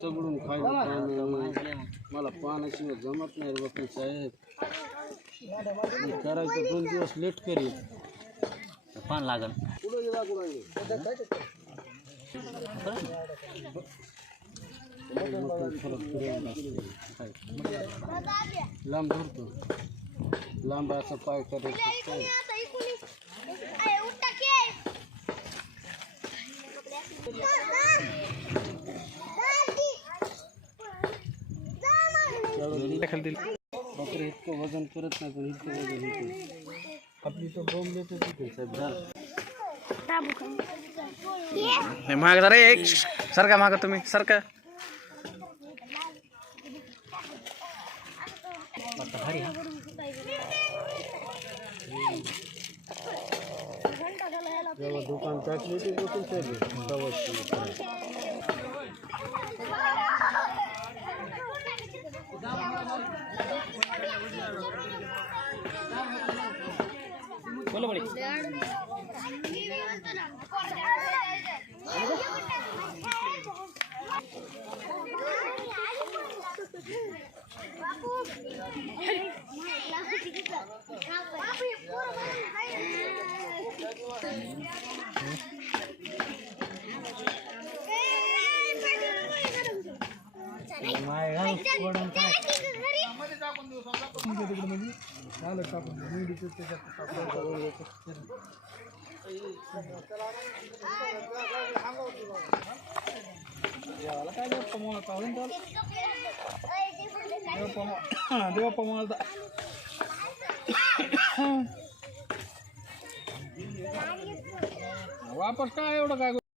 सगळून खायला मला पाण्याशिवाय जमत नाही वकील साहेब. करायचं 2 दिवस लेट करील. पान लागल लांब धरतो लांब असं पाय करायचं. इतकं वजन करत नाही पण इतकं वजन होतं. आपली तर बॉम्ब देते माग जरा एक सरका माग तुम्ही सरका जेव्हा दुकान टाकली ती बोलो बड़ी वापस काय एवढं काय